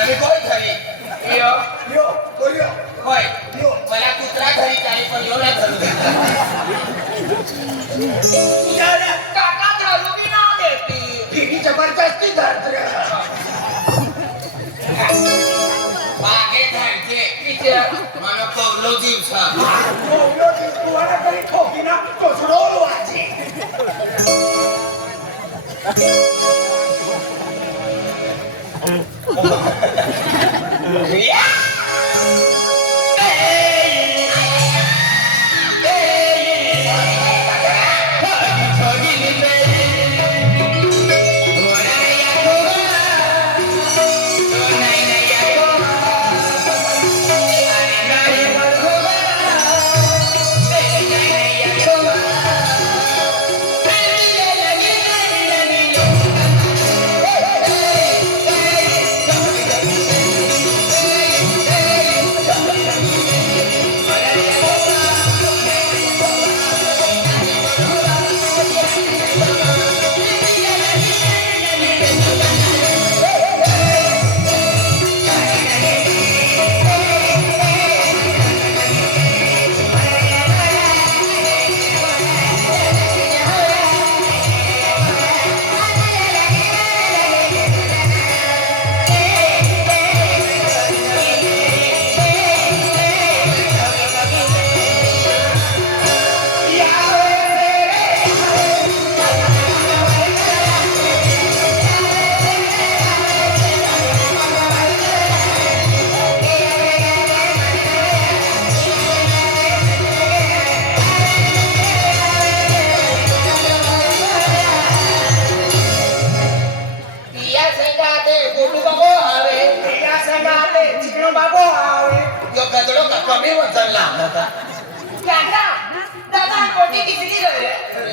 आम्ही कोण घरी? यो यो बोलियो होय. यो मला कुत्रा घरी चालेल पण यो ना घरी काका घालू बी ना देती. किती जबरदस्ती धरत मागे घालते किती मला कवलो दिवसा. की कुवाला तरी ठोकी ना तो रोल Yeah! Hum.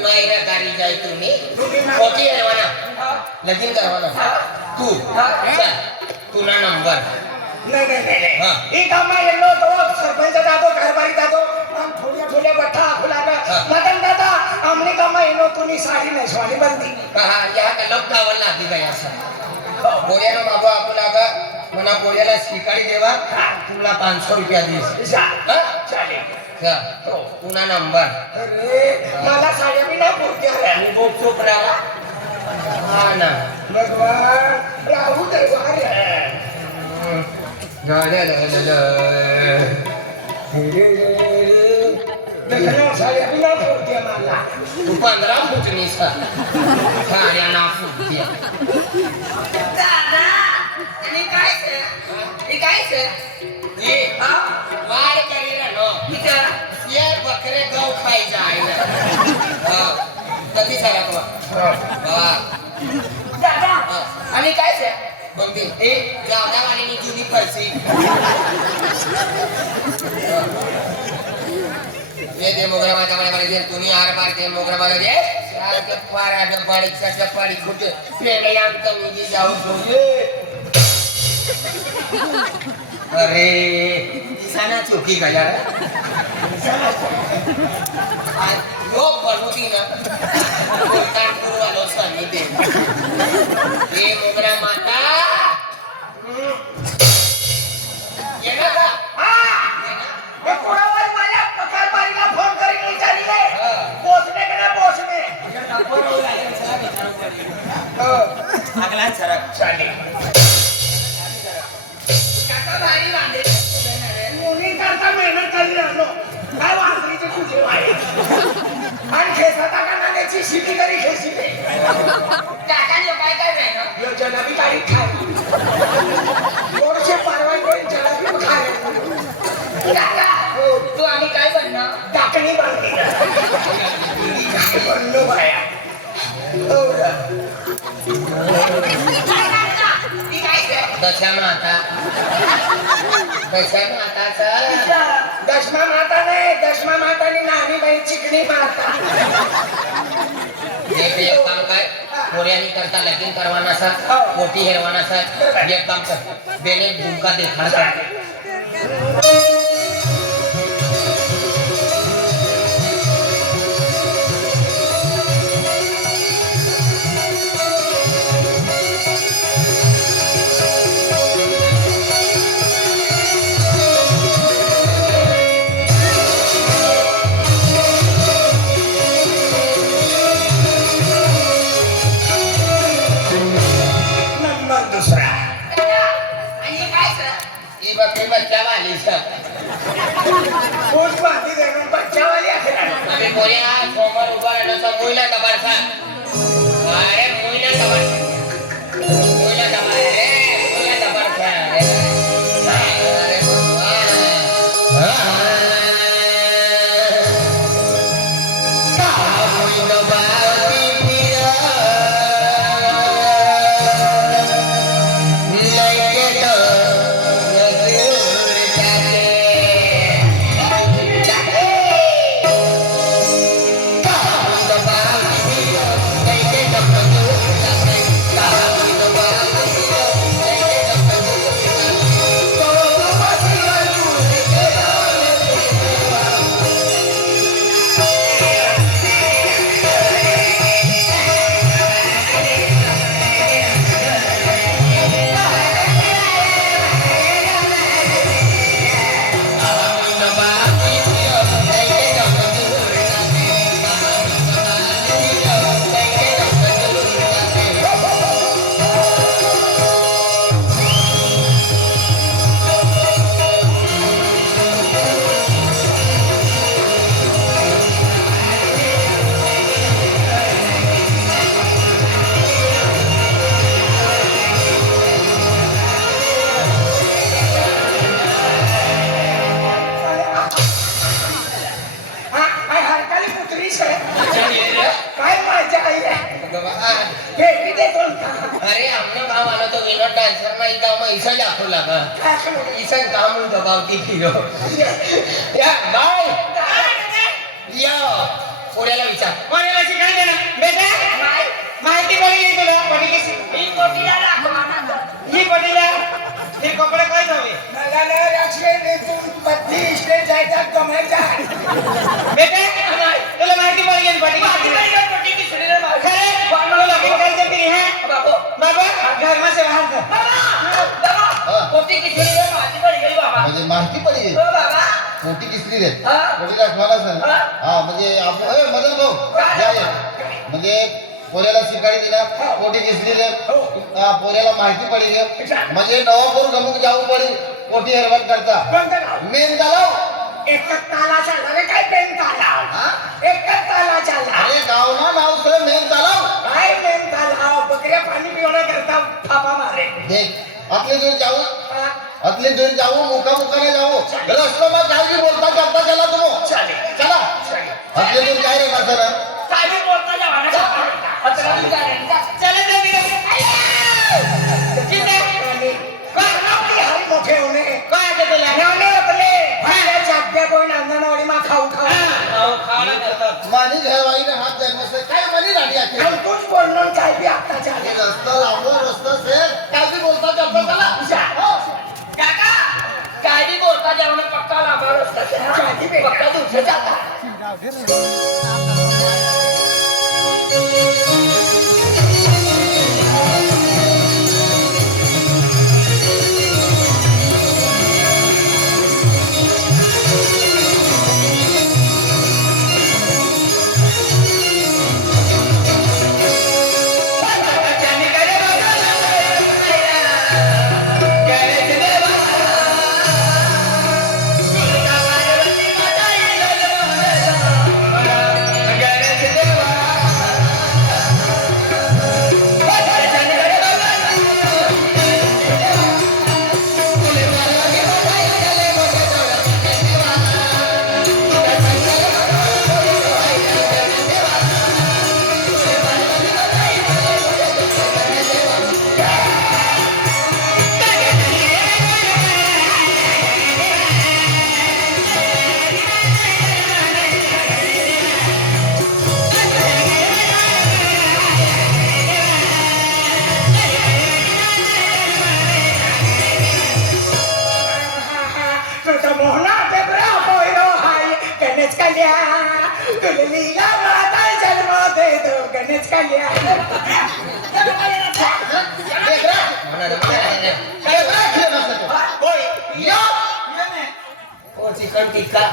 अरे मायरा गाडी जाय तुम्ही तुम्ही ना- कोटी करवाना लगीन करवाना तू चल तुला नंबर नाही नाही नाही हा. नाही एक आम्हा येलो तो सरपंच जातो कारभारी जातो आम थोड्या थोड्या बठ्ठा खुलागा हा. मदन दादा आमने कामा येलो तुम्ही साडी नाही स्वानी बंदी कहा या का लोक गावाला आधी काय असं पोऱ्यानं बाबा आपला का मला पोऱ्याला शिकाडी देवा तुला पाचशे रुपया देस जा हा? चालेल जा. पुन्हा नंबर अरे मला साड्या बी नाही पुरती आल्या आणि बोट चुप राहा हा ना भगवान राहू दे वारे. देखना साड्या बी नाही पुरती मला तू पंधरा फुटणीस साड्यांना फुटते बकरे हा कधी बाबा आणि काय से कोणती जुनी फरशी ये दे मोगरा माझ्या मला मला दे तुम्ही आर मार दे मोगरा मला दे सारखे पारा डब्बाडी सट्या पाडी खुटे आमचा निधी जाऊ अरे दिसाना चुकी का यार यो बनवती ना कोलकानपूर वालो दे ये मोगरा माता ये ना का ये ना हे आणि खेसाता का नाण्याची शिटी करी खेसी दे काकाने काय काय नाही ना यो जलाबी काही खाय दोनशे परवाई करून जलाबी खाय काका हो. तू आणि काय बनणं टाकणी बांधली काय म्हणलो बाया? हो. दशा माता. दशा माताचा. दशमा माता नाही. दशमा मातानी नानी बाई चिकणी माता. एक एक काम काय पोऱ्यानी करता लगीन करवाना सा पोटी हेरवाना सा एक काम कर. बेने दुमका देखाड का काय करू? इसा काम दबावती हिरो या बाय या पुण्याला विचार कोणाला शिकायचं ना बेटा माहिती कोणी येईल तुला कोणी कशी ही पोटीला दाखवा ना. ही पटीला हे कपडे काय जावे मला ना राष्ट्रीय नेतून बदली इस्टेट जायचा जमायचा बेटा तुला माहिती पडली पटी खरे बाबा लगीन करायचं की हा बाबा घर में से बाहर कर म्हणजे माहिती पडली मोठी किसरी रे. हा. दाखवायला सर हा. हा म्हणजे आपण ए, मदन भाऊ या या. म्हणजे पोऱ्याला शिकाडी दिला. मोठी किसरी रे. हो. हा, पोऱ्याला माहिती पडली रे. म्हणजे नवापूर गमुक जाऊ पडी. मोठी हेरवत करता. कोणतं नाव? मेन तलाव एकच ताला चालला रे काय पेन ताला हा? एकच ताला चालला अरे गाव ना नाव सर मेन तलाव. काय पेन ताला बकऱ्या पाणी पिवणं करता थापा मारे. देख. आपले दूर जाऊ. आपले दूर जाऊ मुका मुकाने जाऊ. रस्ता मग काय की बोलता करता चला तुम चला. आपले दूर काय रे माझं काय बी बोलता जावा ना. आता मी चालेल. चला जा बिरा किती? काय नाव हरी मोठे होणे? काय आहे तुला ठेवणे आपले. आपल्या चाप्या कोण अंगणवाडी मा खाऊ खाऊ. खावला करतात. मानी घरवाईने हात धरण्याचं काय मनी राणी आहे? अंकुश बोलणं काय गणेश कल्याण तुला लीला माझा जन्म दे दो गणेश कल्याण देख होय या. हो चिकन टिक्का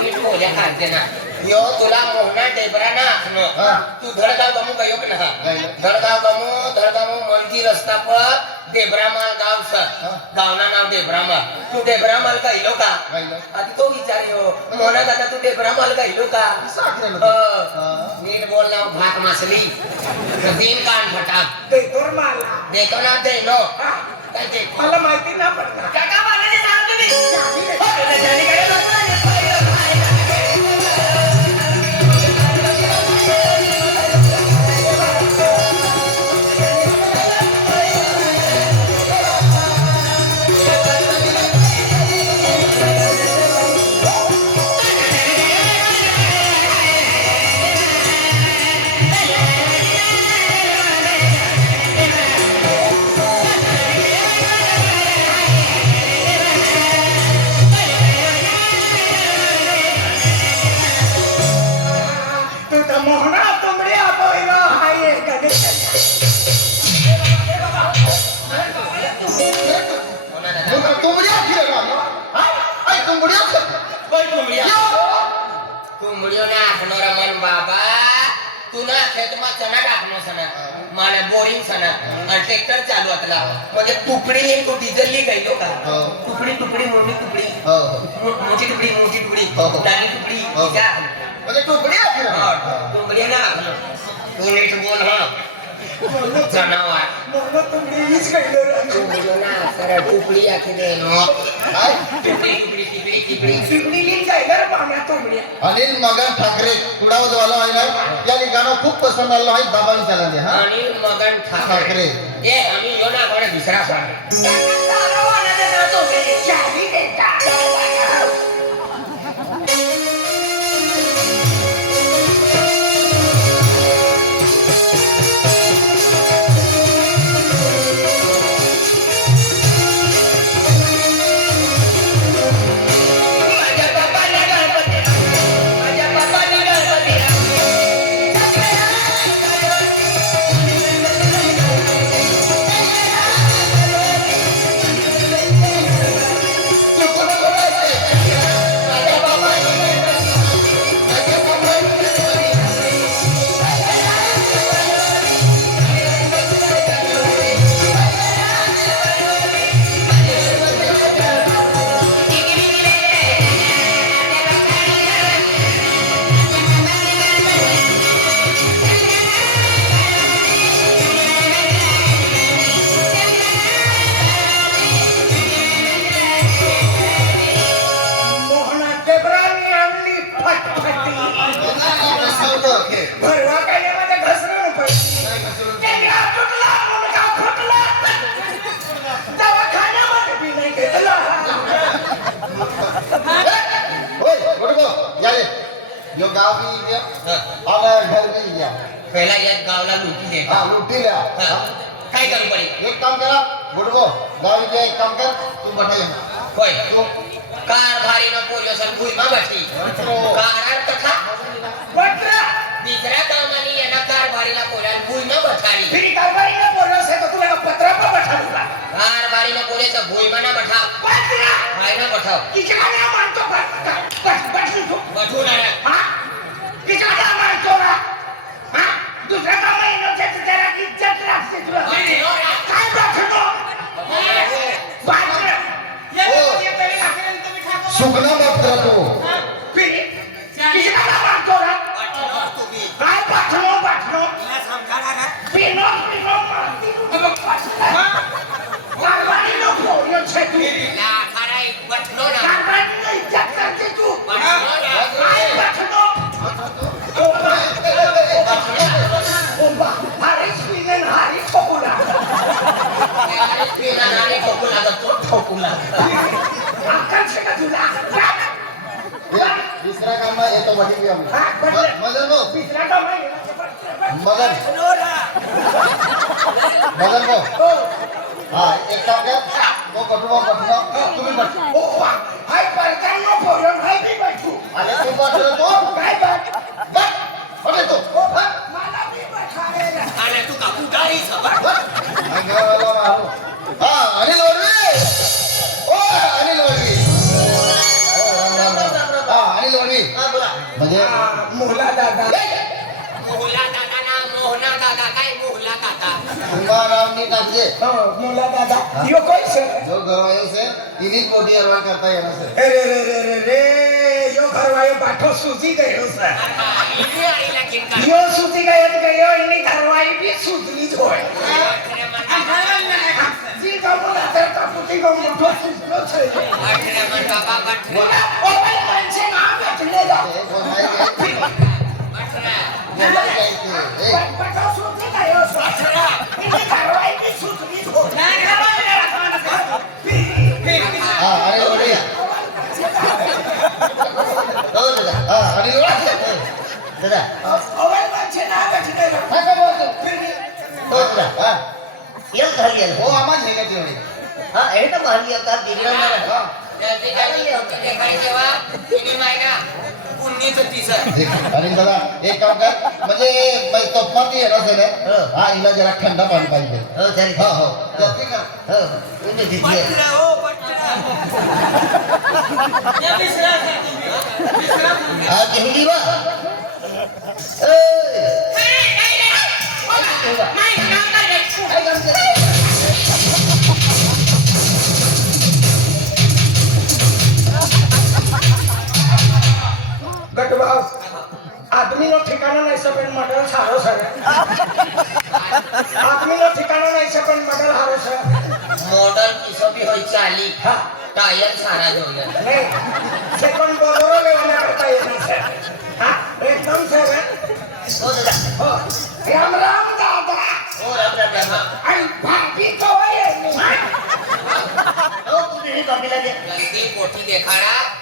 नीट बोल्या खाते ना यो तुला मोहना टेबरा ना हा. असणं तू धडगाव गमू गयो ना नाही. धडगाव गमू धडगाव मंदी रस्ता पळ देबरामाल गाव सर हा. गावना नाव देबरामाल तू देबरामाल गायलो का गायलो. आधी तो विचारियो मोना दादा तू देबरामाल गायलो का साखरेला. हो. हा. नीट बोल ना भात मासली तीन कान फटाक देतो रे मला देतो ना दे नो हा? काय ते मला माहिती ना पडणार काका मला ना आखनो रमन बाबा तू ना खेतमा चना टाकनो सना माने बोरिंग सना आणि ट्रॅक्टर चालू असला म्हणजे तुकडी एक तो डिझेलली गईलो का हो. तुकडी तुकडी मोठी तुकडी. मो- मोठी तुकडी मोठी हो. नानी. त्या म्हणजे तुंबडी आखी रे बाबा. तुकडी ना तू नीट बोल हा जनावर मोहना तुमडी हीच कळलं रे. तुमडियो ना सरळ तुकडी आखी दे नो काय? तुकडी तुकडी तिकडी तिकडी तुमडी लीन जायला रे पाण्यात तुमड्या अनिल मगन ठाकरे कुडावतवाला आहे ना या गाणं खूप पसंत आलं आहे चालले हा आणि मगन ठाकरे ठाकरे. ए आम्ही यो ना कोण दुसरा सांग यो गाव बी इथे. आला घर बी इथे. पहिला यात गावला लुटी दे हा, लुटीला. हा. काय करू पडी? एक काम करा गुडगो गाव इथे एक काम कर तू बटा ये. होय. तू. कार भारी न पोलिओ सन भुईमा बसली कार तथा बटरा दुसऱ्या कामानी यांना कार भारीला पोल्या भुईमा बठारी फिरी कारभारी का बठाऊंगा कार भारी न पोलेचं भुईमा ना बठा बटरा काय ना बठाव किचकाला मानतो बट बट बटली तू बठून आला. हा? किचकाला मानतो ना हा? दुसरा काम येणं त्याचं त्याला इज्जत लागते तुला. काय ना पिनो पिनो मारती नो पोरियो छे तू कारभारी नो. इज्जत करते तू काय बटलो ओबा अरे स्पिनन हारी ठोकुला आकांक्षा का तुला? हे, दुसरा काम येतो हा, बदल. मदन भाऊ. तिसरा काम मदन. मदन भाऊ. हो हा एक काम कर तो बटुबा बटुबा तुम्ही बट હા મોલા દાદા યો કોઈ છે જો ગવાયો છે એની જ મોટી અરવાન કરતા એના છે અરે રે રે રે રે યો ઘરવાળો બાઠો સૂજી ગયો છે ઈને આઈ લાગીન કા યો સૂજી ગયો તો ગયો એની ઘરવાળી બી સૂજલી જ હોય અઠરે મન જી ગમો ના તે કાપુતી ગમો મોટો સૂજલો છે અઠરે મન બાબા બઠરે ઓ ભાઈ પંચે ના બેઠને જા એ બોલાઈ ગઈ અઠરે બોલાઈ ગઈ તે એ બાઠો સૂજી ગયો છે એની ઘરવાળી हो दादा हा आणि दादा हो. दादा हा येल घाल येल हो आम्हाला हे नाही तेवढे हा हे तर मारली आता बिघडणार हा ते काय होतं ते काय तेव्हा तुम्ही मायका अरे दादा एक काम कर म्हणजे तपमात येणार आहे ना हा हिला जरा थंड पाणी पाहिजे हो चालेल हो हो बा આદમીનો ઠિકાણો નહીં પણ મડલ સારો છે. આદમીનો ઠિકાણો નહીં પણ મડલ સારો છે. મોડલ કિસ્સો બી હોય ચાલી. હા. ટાયર સારા જોઈએ નહીં. સેકન્ડ બોલરો લેવાના કરતા છે. હા એકદમ છે રે ઓ દાદા. હો. રામ રામ દાદા. ઓ રામ રામ રામ આઈ ભાભી તો હોય એની. ઓ કુદી કામી લાગે. જલ્દી કોઠી દેખાડા.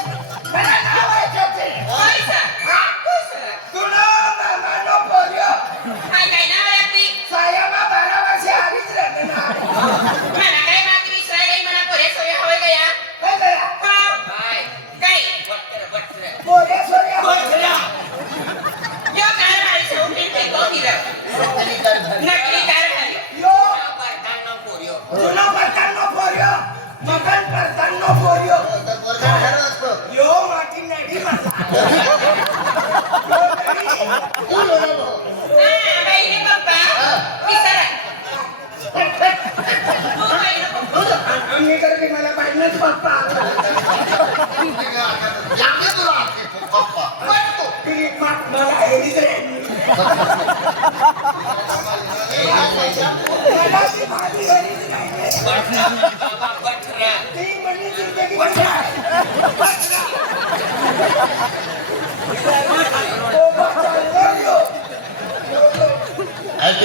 मी तर की मला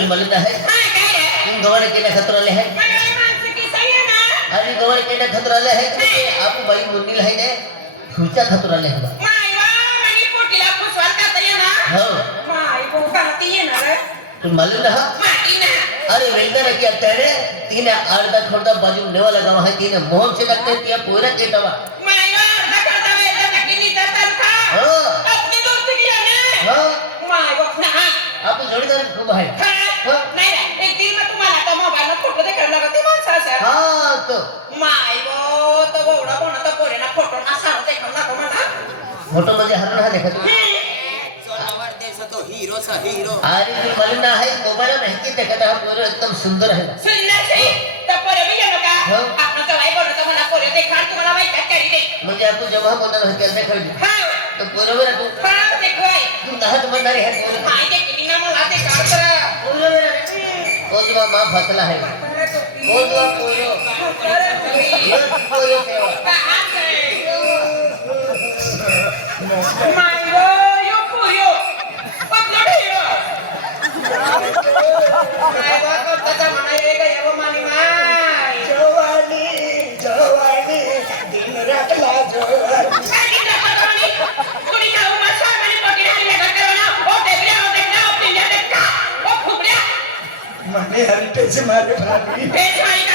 अजून बोलत आहे है केल्या खतराले आहे आणि हाँ, गवारे केल्या खतराले आहे म्हणजे आपण बाई मुलीला आहे ते खुर्च्या खतराले आहे हो मालूम अरे वेंदर की तेरे तीन अर्धा खोटा बाजू नेवा लगा है तीन मोहन से लगते हैं पूरा केटवा। हो। हाँ। अपनी दोस्त की ना। हाँ। आप तो खूब है फोटो मध्ये हरण हा देखा। तू सोनावर देश तो हीरो सा हीरो अरे तू मलिना है मोबाइल में ही देखा था पूरा एकदम सुंदर है। मुझे आपको जब हम बोलना है कैसे खरीद तो पूरा मेरा तू तू कहा तो मंदारी है पूरा पूरा मेरा। कोजवा मां फसला है। कोजवा पूरो ये पूरो सेवा जवानी મને હરિટેજ મારે ભાભી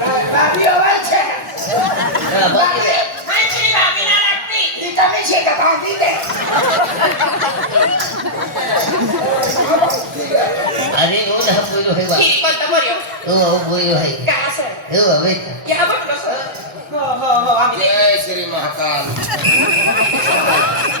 Papi, o manche. Papi, manche, papi, la lacti. Y también se te pandite. A mí no me ha podido jugar. ¿Y cuánto murió? Tú no has eu jugar. ¿Qué vas a hacer? Tú no has visto. ¿Y a vos no sabes? Oh, oh, oh, a mí. ¿Qué es, Siri Mahakal? ¿Qué es, Siri Mahakal?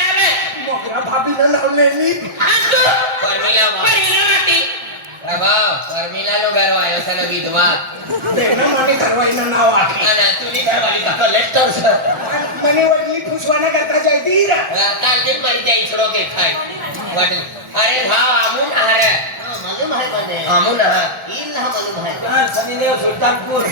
આ ભાભી ના નામ એની પરમીલા પરમીલા નથી પ્રભા પરમીલા નો ઘર આવ્યો છે ને વિધવા એના મને કરવાઈ ના નામ આ ના તું ની કરવાઈ તો કલેક્ટર છે મને વડલી પૂછવાના કરતા જાય ધીરા તાલ જે મરી જાય છોડો કે થાય વડલી અરે ભાવ આમુ ના રે માલુમ હે કોને આમુ ના ઈ ના માલુમ હે સુલતાનપુર